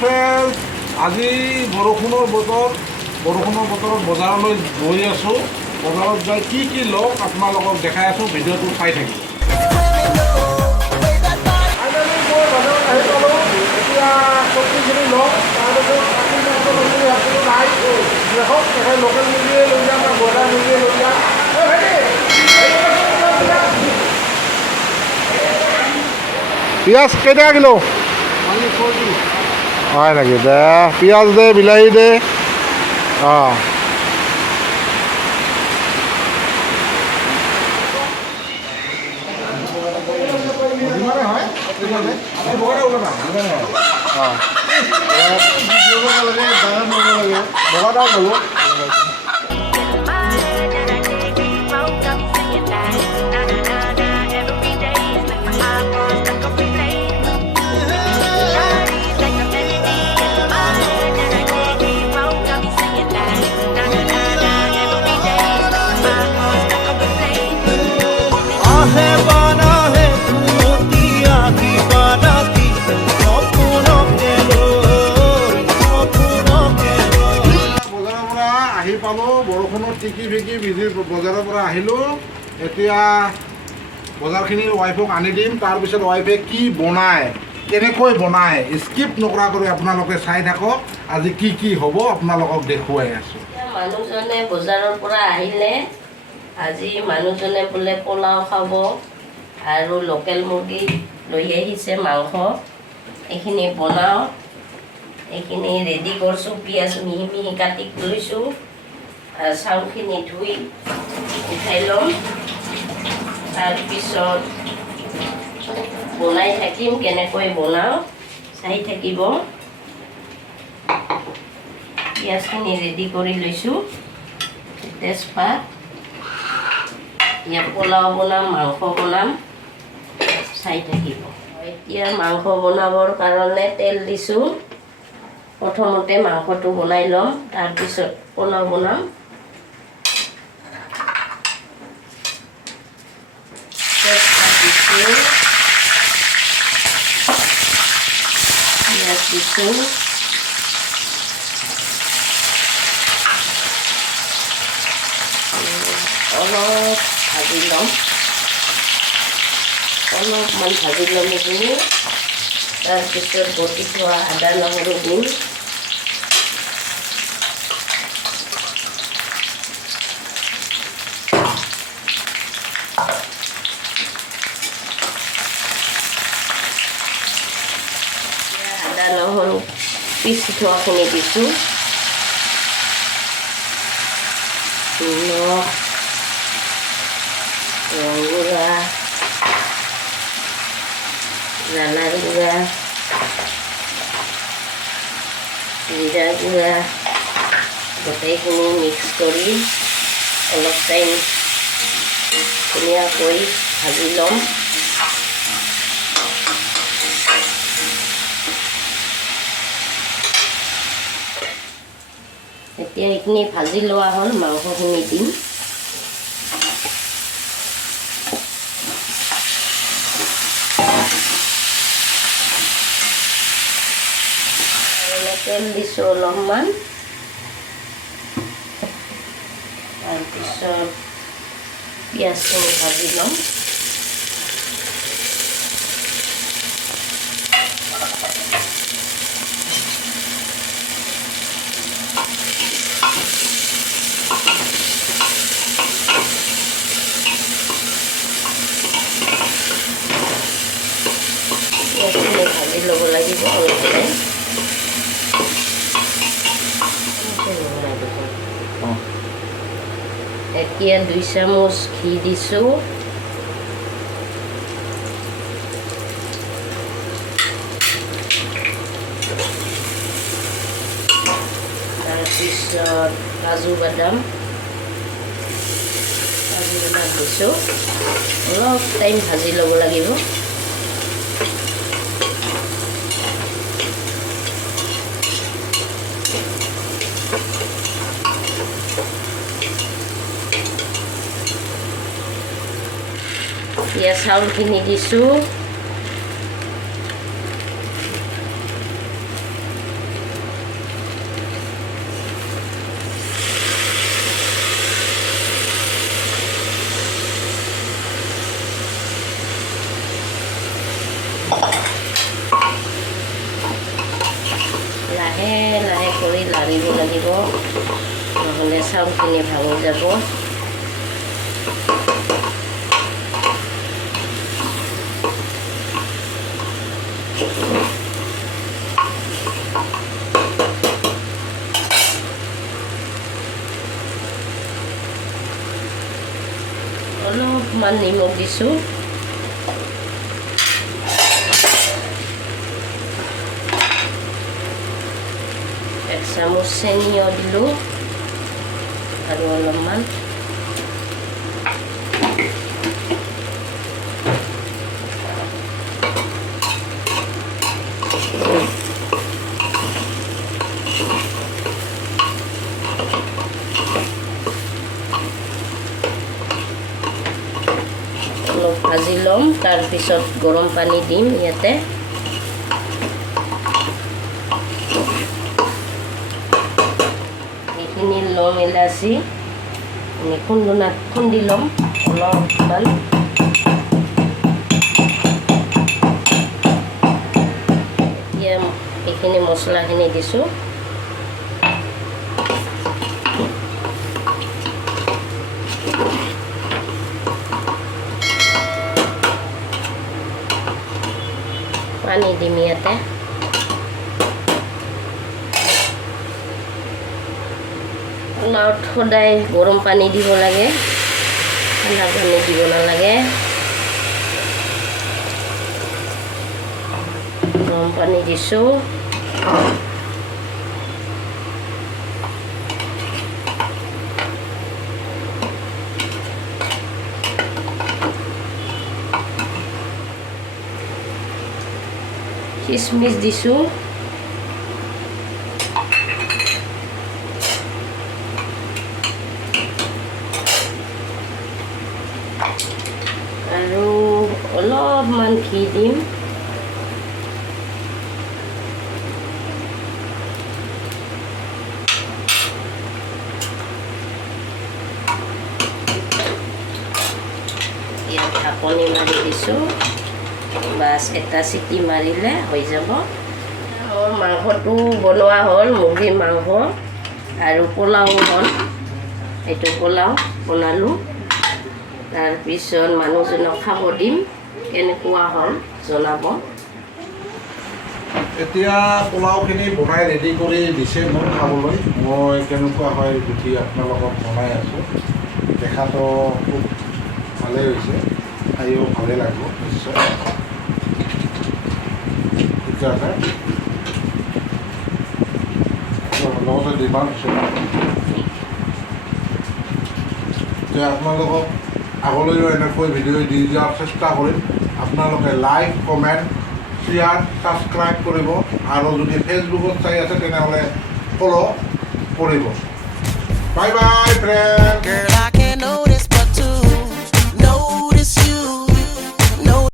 Friend, আজি বৰষুণৰ বতৰত বজাৰলৈ গৈ আছোঁ। বজাৰত যাই কি লওঁ আপোনালোকক দেখাই আছোঁ, ভিডিঅ'টো চাই থাকিব। এতিয়া চব্জিখিনি লওঁ, তাৰপিছত লোকেল মুৰ্গীয়ে লৈ যাম বা ব্ৰইলাৰ মুৰ্গীয়ে লৈ যাম। পিঁয়াজ কেইটকা কিলো? হয় নেকি? দে পিঁয়াজ দে, বিলাহী দে। অঁ বৰষুণত টিকি ভিকি ভিজি বজাৰৰ পৰা আহিলোঁ। এতিয়া বজাৰখিনিৰ ৱাইফক আনি দিম। তাৰপিছত ৱাইফে কি বনায়, কেনেকৈ বনায়, স্কিপ নকৰাকৈ আপোনালোকে চাই থাকক। আজি কি হ'ব আপোনালোকক দেখুৱাই আছোঁ। মানুহজনে বজাৰৰ পৰা আহিলে, আজি মানুহজনে বোলে পোলাও খাব আৰু লোকেল মুৰ্গী লৈ আহিছে, মাংস। এইখিনি বনাওঁ, এইখিনি ৰেডি কৰিছোঁ। পিঁয়াজ মিহি মিহি কাটি লৈছোঁ। চাউলখিনি ধুই উঠাই ল'ম। তাৰপিছত বনাই থাকিম, কেনেকৈ বনাওঁ চাই থাকিব। পিঁয়াজখিনি ৰেডি কৰি লৈছোঁ, তেজপাত। ইয়াত পোলাও বনাম, মাংস বনাম, চাই থাকিব। এতিয়া মাংস বনাবৰ কাৰণে তেল দিছোঁ। প্ৰথমতে মাংসটো বনাই ল'ম, তাৰপিছত পোলাও বনাম। পিঁয়াজ দিছোঁ, অলপ ভাজি ল'ম, অলপমান ভাজি ল'ম এইখিনি। তাৰপিছত বটি থোৱা আদা নহৰু দিম। আদা নহৰু পিচি থোৱাখিনি দিছোঁ। নিমখ, ৰং গুড়া, জ্বালাৰ গুড়া, জিৰা গুড়া, গোটেইখিনি মিক্স কৰি অলপ টাইম ধুনীয়াকৈ ভাজি ল'ম। এতিয়া এইখিনি ভাজি লোৱা হ'ল, মাংসখিনি দিম। তেল দিছোঁ অলপমান। তাৰপিছত পিঁয়াজখিনি ভাজি ল'ম। পিঁয়াজখিনি ভাজি ল'ব লাগিব অলপ টাইম। এতিয়া 2 চামুচ ঘি দিছোঁ। তাৰপিছত কাজু বাদাম দিছোঁ। অলপ টাইম ভাজি ল'ব লাগিব। এতিয়া চাউলখিনি দিছোঁ। লাহে লাহে কৰি লাৰিব লাগিব, নহ'লে চাউলখিনি ভাঙি যাব। অলপমান নিমখ দিছোঁ, এক চামুচ চেনিও দিলোঁ আৰু অলপমান অলপ ভাজি ল'ম, তাৰপিছত গৰম পানী দিম ইয়াতে। এইখিনি লং ইলাচি আমি খুন্দি ল'ম অলপমান। এতিয়া এইখিনি মছলাখিনি দিছোঁ। পানী দিম ইয়াতে। পোলাওত সদায় গৰম পানী দিব লাগে, ঠাণ্ডা পানী দিব নালাগে। গৰম পানী দিছোঁ। কিচমিচ দিছোঁ। আৰু অলপমান ঘি দিম। ইয়াত ঢাকনি মাৰি দিছোঁ। বাছ এটা চিটি মাৰিলে হৈ যাব। মোৰ মাংসটো বনোৱা হ'ল, মুৰ্গীৰ মাংস আৰু পোলাও হ'ল। এইটো পোলাও বনালোঁ, তাৰপিছত মানুহজনক খাব দিম, কেনেকুৱা হ'ল জনাব। এতিয়া পোলাওখিনি বনাই ৰেডি কৰি দিছে মোক খাবলৈ। মই কেনেকুৱা হয় জুতি আপোনালোকক বনাই আছোঁ। দেখাতো খুব ভালেই হৈছে, খায়ো ভালেই লাগিব নিশ্চয়। লগতে ডিমাণ্ড হৈছে। এতিয়া আপোনালোকক আগলৈও এনেকৈ ভিডিঅ' দি যোৱাৰ চেষ্টা কৰিম। আপোনালোকে লাইক, কমেণ্ট, শ্বেয়াৰ, ছাবস্ক্ৰাইব কৰিব আৰু যদি ফেচবুকত চাই আছে তেনেহ'লে ফ'ল' কৰিব। Bye bye friend.